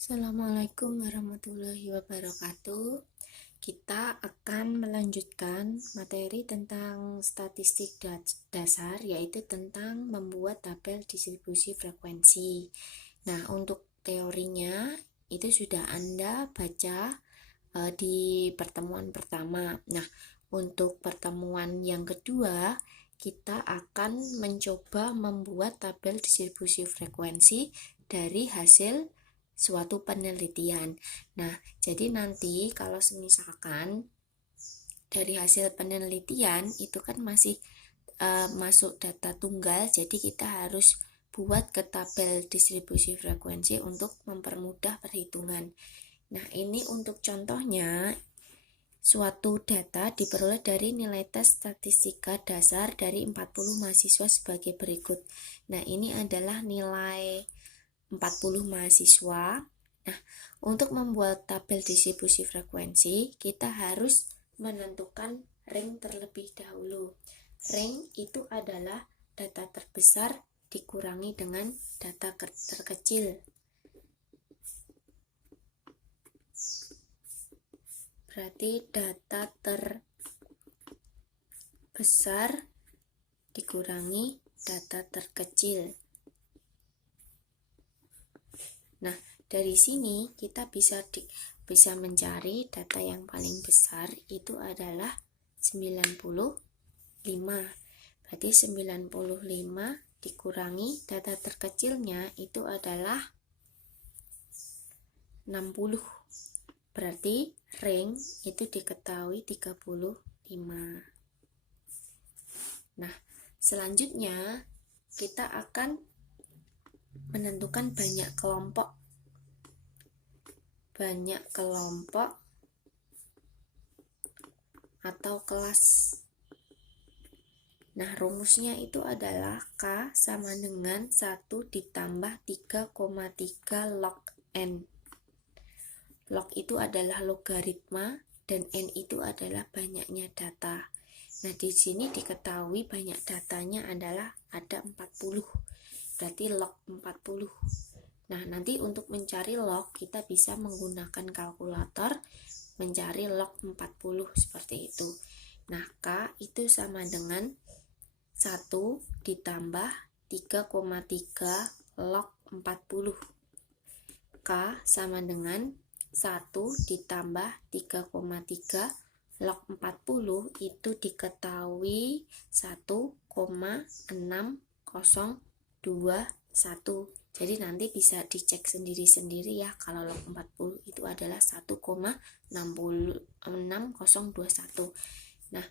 Assalamualaikum warahmatullahi wabarakatuh. Kita akan melanjutkan materi tentang statistik dasar, yaitu tentang membuat tabel distribusi frekuensi. Nah, untuk teorinya itu sudah Anda baca di pertemuan pertama. Nah, untuk pertemuan yang kedua, kita akan mencoba membuat tabel distribusi frekuensi dari hasil suatu penelitian. Nah, jadi nanti kalau misalkan dari hasil penelitian itu kan masih masuk data tunggal, jadi kita harus buat ke tabel distribusi frekuensi untuk mempermudah perhitungan. Nah, ini untuk contohnya, suatu data diperoleh dari nilai tes statistika dasar dari 40 mahasiswa sebagai berikut. Nah, ini adalah nilai 40 mahasiswa. Nah, untuk membuat tabel distribusi frekuensi, kita harus menentukan range terlebih dahulu. Range itu adalah data terbesar dikurangi dengan data terkecil. Berarti data terbesar dikurangi data terkecil. Nah, dari sini kita bisa mencari data yang paling besar itu adalah 95. Berarti 95 dikurangi data terkecilnya itu adalah 60. Berarti range itu diketahui 35. Nah, selanjutnya kita akan menentukan banyak kelompok atau kelas. Nah, rumusnya itu adalah K sama dengan 1 ditambah 3,3 log N. Log itu adalah logaritma dan N itu adalah banyaknya data. Nah, di sini diketahui banyak datanya adalah ada 40. Berarti log 40. Nah, nanti untuk mencari log kita bisa menggunakan kalkulator mencari log 40 seperti itu. Nah, K itu sama dengan 1 ditambah 3,3 log 40. K sama dengan 1 ditambah 3,3 log 40 itu diketahui 1,6021. Jadi nanti bisa dicek sendiri-sendiri ya, kalau log 40 itu adalah 1,6021. Nah,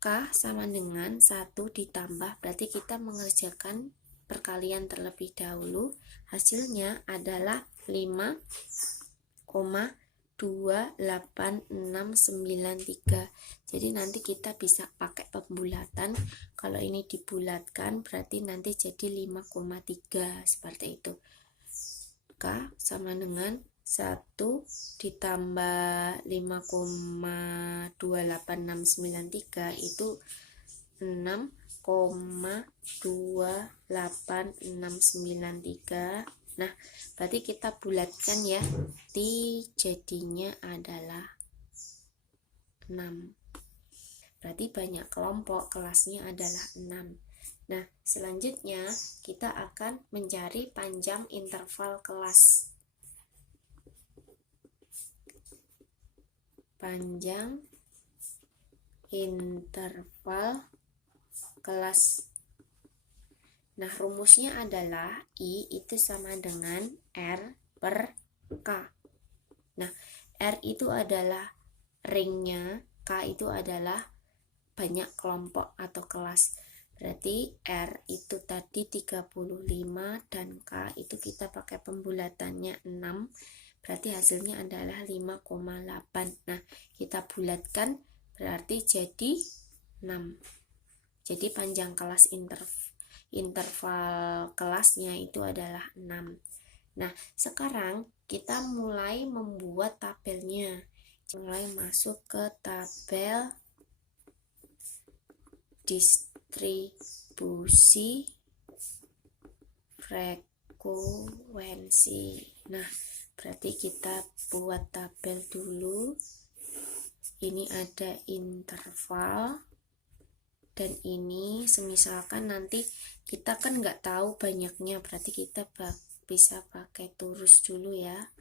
K sama dengan 1 ditambah, berarti kita mengerjakan perkalian terlebih dahulu. Hasilnya adalah 5,28693. Jadi nanti kita bisa pakai pembulatan. Kalau ini dibulatkan berarti nanti jadi 5,3 seperti itu. K sama dengan 1 ditambah 5,28693 itu 6,28693. Nah, berarti kita bulatkan ya. Jadinya adalah 6. Berarti banyak kelompok, kelasnya adalah 6. Nah, selanjutnya kita akan mencari panjang interval kelas. Panjang interval kelas. Nah, rumusnya adalah I itu sama dengan R per K. Nah, R itu adalah ringnya, K itu adalah banyak kelompok atau kelas. Berarti R itu tadi 35 dan K itu kita pakai pembulatannya 6. Berarti hasilnya adalah 5,8. Nah, kita bulatkan berarti jadi 6. Jadi panjang kelas interval kelasnya itu adalah 6. Nah, sekarang kita mulai membuat tabelnya. Mulai masuk ke tabel distribusi frekuensi. Nah, berarti kita buat tabel dulu. Ini ada interval, dan ini semisalkan nanti kita kan nggak tahu banyaknya, berarti kita bisa pakai turus dulu ya.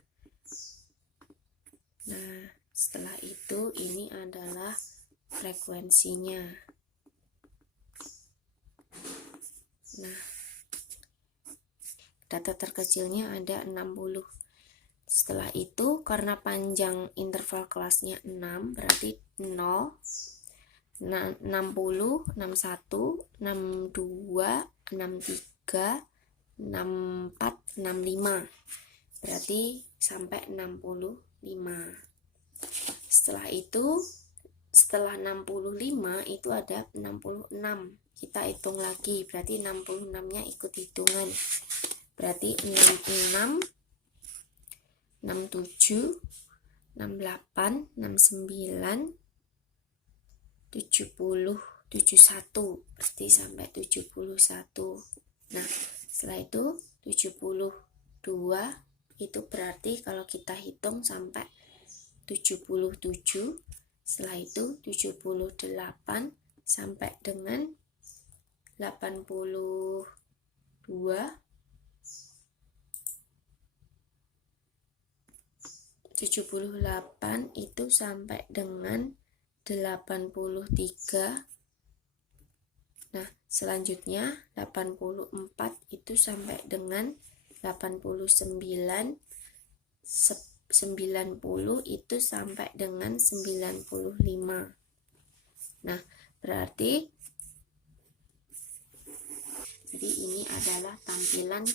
Nah, setelah itu ini adalah frekuensinya. Nah, data terkecilnya ada 60. Setelah itu karena panjang interval kelasnya 6, berarti 0, 60, 61, 62, 63, 64, 65. Berarti sampai 65. Setelah itu, setelah 65 itu ada 66. Kita hitung lagi, berarti 66-nya ikut hitungan. Berarti 66, 67, 68, 69, 70, 71, berarti sampai 71. Nah, setelah itu 72 itu berarti kalau kita hitung sampai 77. Setelah itu 78 sampai dengan 82. 78 itu sampai dengan 83. Nah, selanjutnya 84 itu sampai dengan 89. 90 itu sampai dengan 95. Nah, berarti jadi ini adalah tampilan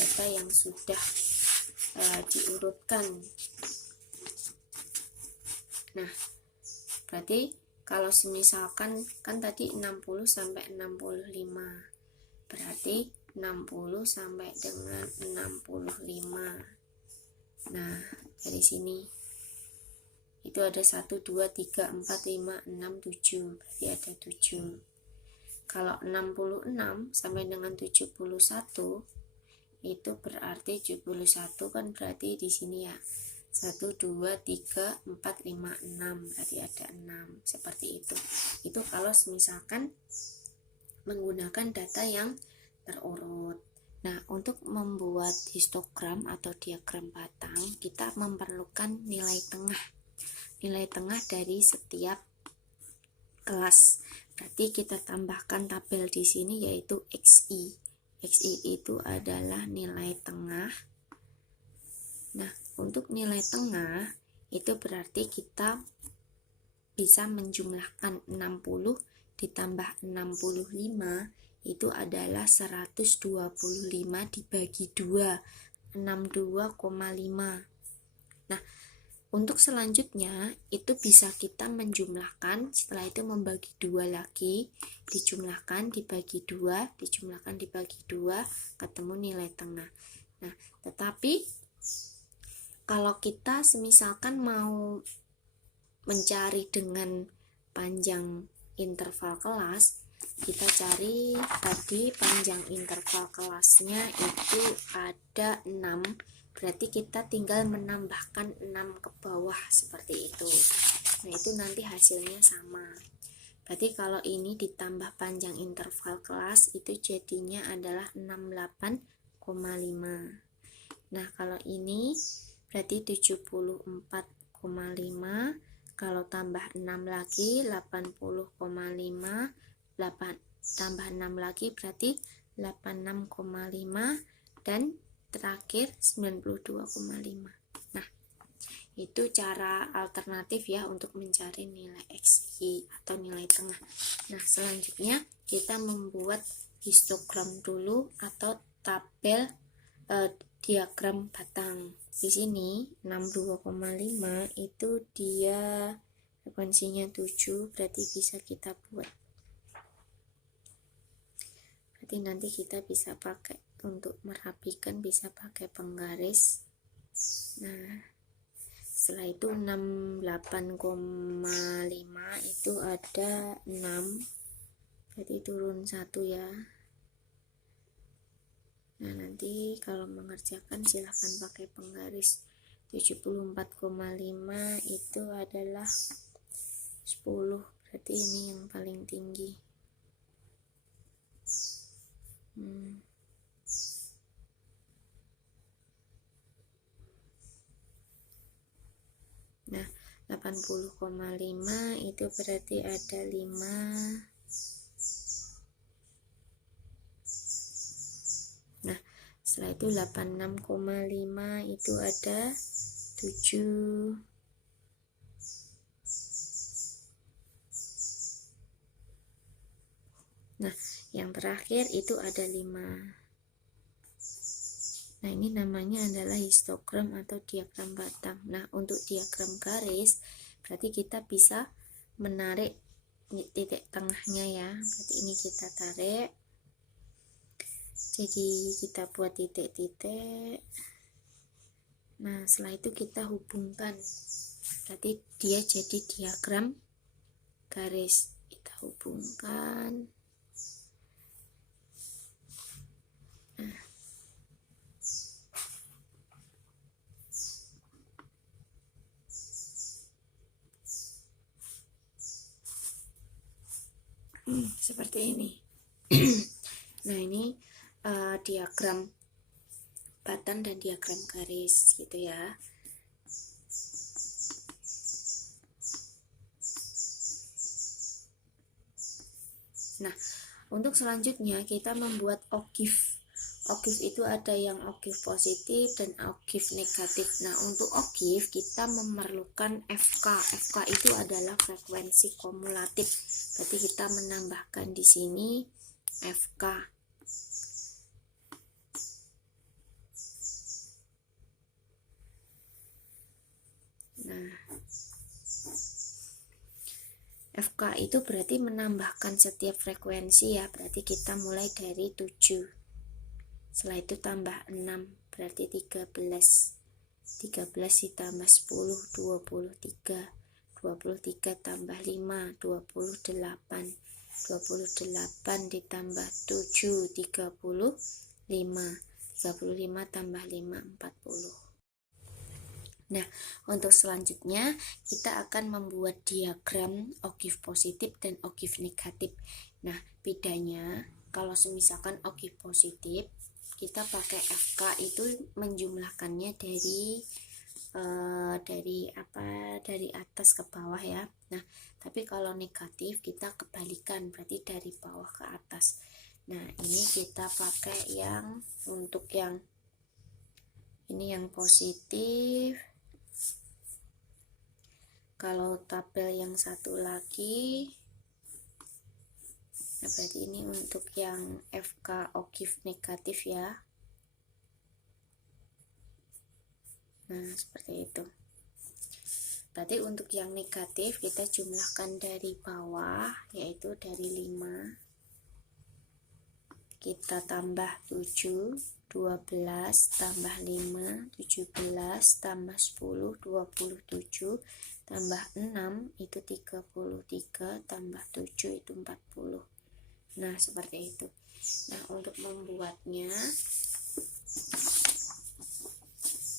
data yang sudah diurutkan. Nah, berarti kalau misalkan kan tadi 60 sampai 65. Berarti 60 sampai dengan 65. Nah, dari sini itu ada 1, 2, 3, 4, 5, 6, 7. Berarti ada 7. Kalau 66 sampai dengan 71 itu berarti 71 kan berarti di sini ya. 1, 2, 3, 4, 5, 6. Berarti ada 6. Seperti itu. Itu kalau misalkan menggunakan data yang terurut. Nah, untuk membuat histogram atau diagram batang, kita memerlukan nilai tengah. Nilai tengah dari setiap kelas. Berarti kita tambahkan tabel di sini yaitu XI. XI itu adalah nilai tengah. Nah, untuk nilai tengah itu berarti kita bisa menjumlahkan 60 ditambah 65 itu adalah 125 dibagi 2, 62,5. Nah, untuk selanjutnya itu bisa kita menjumlahkan, setelah itu membagi 2 lagi, dijumlahkan dibagi 2, dijumlahkan dibagi 2, ketemu nilai tengah. Nah, tetapi kalau kita semisalkan mau mencari dengan panjang interval kelas, kita cari tadi panjang interval kelasnya itu ada 6, berarti kita tinggal menambahkan 6 ke bawah seperti itu. Nah, itu nanti hasilnya sama. Berarti kalau ini ditambah panjang interval kelas itu jadinya adalah 68,5. Nah, kalau ini berarti 74,5. Kalau tambah 6 lagi 80,5, 8 tambah 6 lagi berarti 86,5, dan terakhir 92,5. Nah, itu cara alternatif ya untuk mencari nilai XI atau nilai tengah. Nah, selanjutnya kita membuat histogram dulu atau tabel diagram batang. Di sini 62,5 itu dia frekuensinya 7, berarti bisa kita buat. Berarti nanti kita bisa pakai untuk merapikan, bisa pakai penggaris. Nah, setelah itu 68,5 itu ada 6, berarti turun 1 ya. Nah, nanti kalau mengerjakan silahkan pakai penggaris. 74,5 itu adalah 10, berarti ini yang paling tinggi. Nah, 80,5 itu berarti ada 5. Nah, setelah itu 86,5 itu ada 7. Nah, yang terakhir itu ada 5. Nah, ini namanya adalah histogram atau diagram batang. Nah, untuk diagram garis, berarti kita bisa menarik titik tengahnya ya. Berarti ini kita tarik. Jadi, kita buat titik-titik. Nah, setelah itu kita hubungkan. Berarti dia jadi diagram garis. Kita hubungkan. Seperti ini. Nah, ini diagram batang dan diagram garis gitu ya. Nah, untuk selanjutnya kita membuat ogive. Ogive itu ada yang ogive positif dan ogive negatif. Nah, untuk ogive kita memerlukan FK. FK itu adalah frekuensi kumulatif. Berarti kita menambahkan di sini FK. Nah, FK itu berarti menambahkan setiap frekuensi ya. Berarti kita mulai dari 7. Setelah itu tambah 6, berarti 13. 13 ditambah 10, 23. 23 tambah 5, 28. 28 ditambah 7, 35. 35 tambah 5, 40. Nah, untuk selanjutnya kita akan membuat diagram ogive positif dan ogive negatif. Nah, bedanya kalau misalkan ogive positif kita pakai FK itu menjumlahkannya dari atas ke bawah ya. Nah, tapi kalau negatif kita kebalikan, berarti dari bawah ke atas. Nah, ini kita pakai yang untuk yang ini yang positif. Kalau tabel yang satu lagi, nah berarti ini untuk yang FK ogive negatif ya. Nah, seperti itu. Berarti untuk yang negatif kita jumlahkan dari bawah, yaitu dari 5. Kita tambah 7, 12 tambah 5, 17 tambah 10, 27 tambah 6 itu 33 tambah 7 itu 40. Nah, seperti itu. Nah, untuk membuatnya,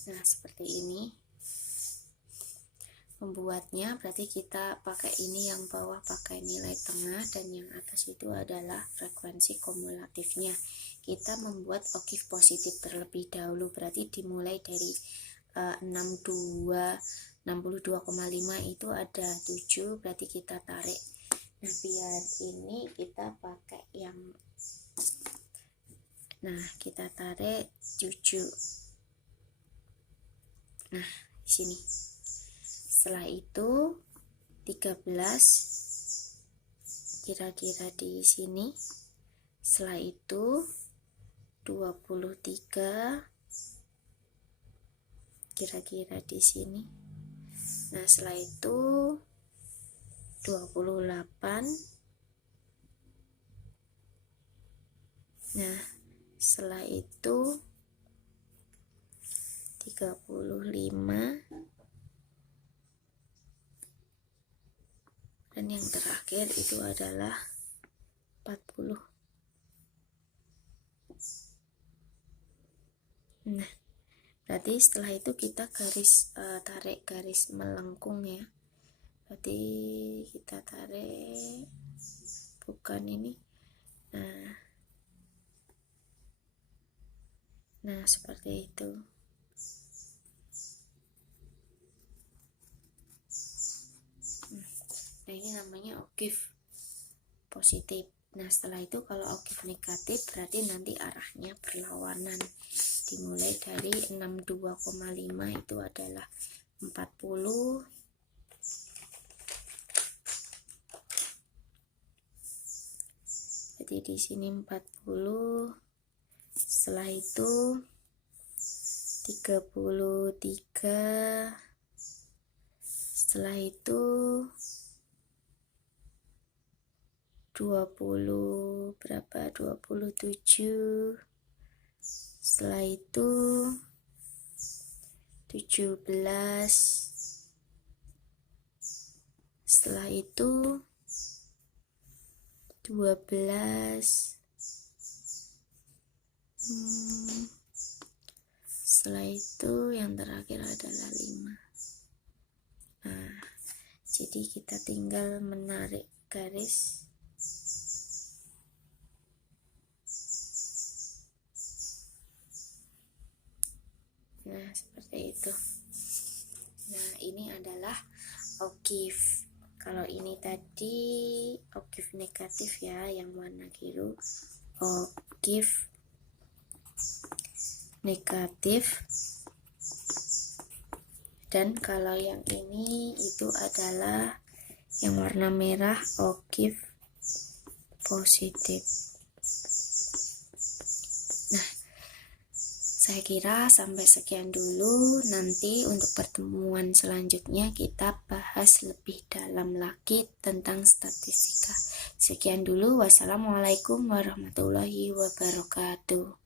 nah seperti ini. Membuatnya berarti kita pakai ini, yang bawah pakai nilai tengah dan yang atas itu adalah frekuensi kumulatifnya. Kita membuat ogive positif terlebih dahulu, berarti dimulai dari 62,5 itu ada 7, berarti kita tarik. Nah, biar ini kita pakai yang, nah kita tarik 7. Nah, di sini. Setelah itu 13 kira-kira di sini. Setelah itu 23 kira-kira di sini. Nah, setelah itu 28. Nah, setelah itu 35. Dan yang terakhir itu adalah 40. Nah, berarti berarti setelah itu kita tarik garis melengkung ya. Berarti kita tarik, bukan ini. Nah seperti itu. Nah ini namanya oktav positif. Nah setelah itu kalau oktav negatif berarti nanti arahnya berlawanan. Dimulai dari 62,5 itu adalah 40. Jadi di sini 40. Setelah itu 33. Setelah itu 20 berapa? 27. Setelah itu 17. Setelah itu 12. Setelah itu yang terakhir adalah 5. Nah, jadi kita tinggal menarik garis. Nah, seperti itu. Nah, ini adalah oktav. Kalau ini tadi oktav negatif ya, yang warna biru. Oktav negatif. Dan kalau yang ini itu adalah yang warna merah, oktav positif. Nah, saya kira sampai sekian dulu. Nanti untuk pertemuan selanjutnya kita bahas lebih dalam lagi tentang statistika. Sekian dulu. Wassalamualaikum warahmatullahi wabarakatuh.